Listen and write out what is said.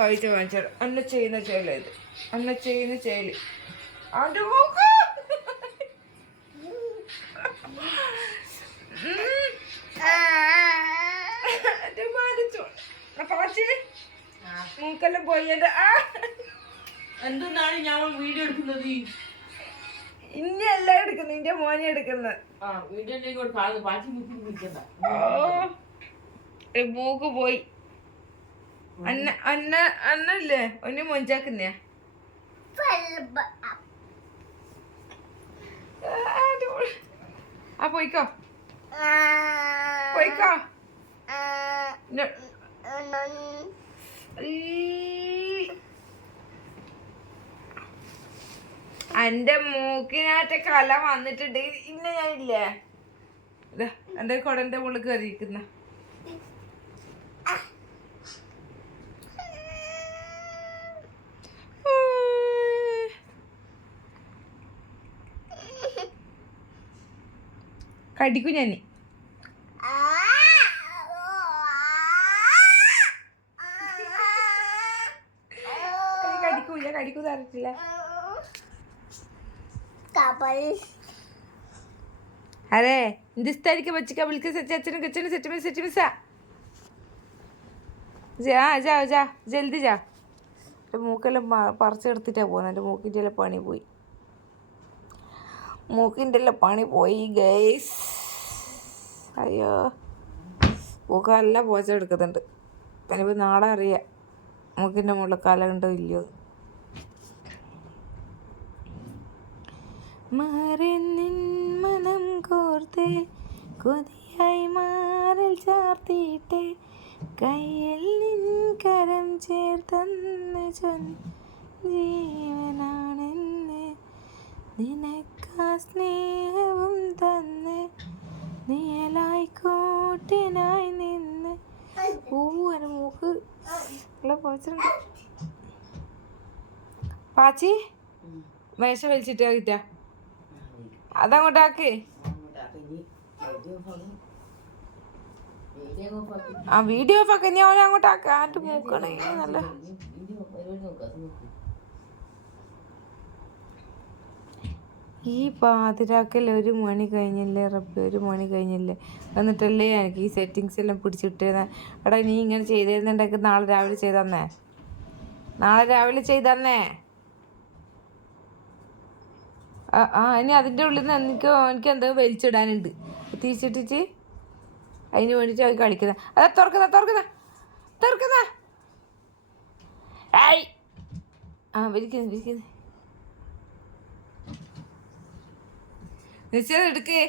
കഴിച്ച വാങ്ങിച്ചാൽ അന്ന ചെയ്യുന്ന ചേല ഇത് അന്ന ചെയ്യുന്ന ചേല് അവൻ്റെ മൂക്കെല്ലാം പോയി എൻ്റെ എന്താണ് ഞാൻ വീഡിയോ എടുക്കുന്നത് ഇനി എല്ലാം എടുക്കുന്നത് നിന്റെ മോനെ എടുക്കുന്നത് മൂക്ക് പോയി അന്നല്ലേ ഒന്ന് മൊഞ്ചാക്കുന്നയാ ആ പോയിക്കോ പോയിക്കോ എന്റെ മൂക്കിനാറ്റ കല വന്നിട്ടുണ്ട് ഇന്ന ഞാനില്ലേ ഇതാ എന്റെ കുടന്റെ മുകളിൽ കയറിയിരിക്കുന്ന കടിക്കും ഞാൻ കടിക്കൂല അറിയിട്ടില്ല अरे जिस तारीख के बच्चे का बिल्कुल सच्चे अच्छे कच्चे सच्चे में सा जा जाओ जा जल्दी जा എൻ്റെ മൂക്കെല്ലാം പറിച്ചെടുത്തിട്ടാണ് പോകുന്നത് എൻ്റെ മൂക്കിൻ്റെ എല്ലാം പണി പോയി മൂക്കിൻ്റെ എല്ലാം പണി പോയി ഗൈസ് അയ്യോ മൂക്കെല്ലാം പോച്ചെടുക്കുന്നുണ്ട് എനിക്കിപ്പോൾ നാളെ അറിയാം മൂക്കിൻ്റെ മുകളിൽ കല ഉണ്ടോ ഇല്ലയോ മാറിൻ മനം കോർത്ത് കൊതിയായി മാറിൽ ചാർത്തിയിട്ട് കയ്യിൽ നിൻ കരം ചേർത്തന്ന് ജീവനാണെന്ന് നിനക്കാ സ്നേഹവും തന്ന് നിഴലായി കൂട്ടിനായി നിന്ന് എൻ്റെ മൂക്ക് ഉള്ള പോച്ചിട്ടുണ്ട് പാച്ചി മേശ വലിച്ചിട്ട് കിട്ടാ അതങ്ങോട്ടാക്ക് ആ വീഡിയോ ഓഫ് ആക്കി ഞാൻ അങ്ങോട്ടാക്ക ആറ്റ് മൂക്കണേ നല്ല ഈ പാതിരാക്കല്ലേ 1 മണി കഴിഞ്ഞില്ലേ റബ്ബേ 1 മണി കഴിഞ്ഞില്ലേ എന്നിട്ടല്ലേ എനിക്ക് ഈ സെറ്റിങ്സ് എല്ലാം പിടിച്ചിട്ടേന്ന് എടാ നീ ഇങ്ങനെ ചെയ്തിരുന്നുണ്ടെങ്കിൽ നാളെ രാവിലെ ചെയ്തന്നേ ഇനി അതിൻ്റെ ഉള്ളിൽ നിന്ന് എനിക്ക് എന്തോ വലിച്ചിടാനുണ്ട് തിരിച്ചിട്ടിട്ട് അതിന് വേണ്ടിയിട്ട് അത് കളിക്കുന്ന അതാ തുറക്കുന്ന ഏയ് വിരിക്കുന്നു നിശ്ചയം എടുക്കേ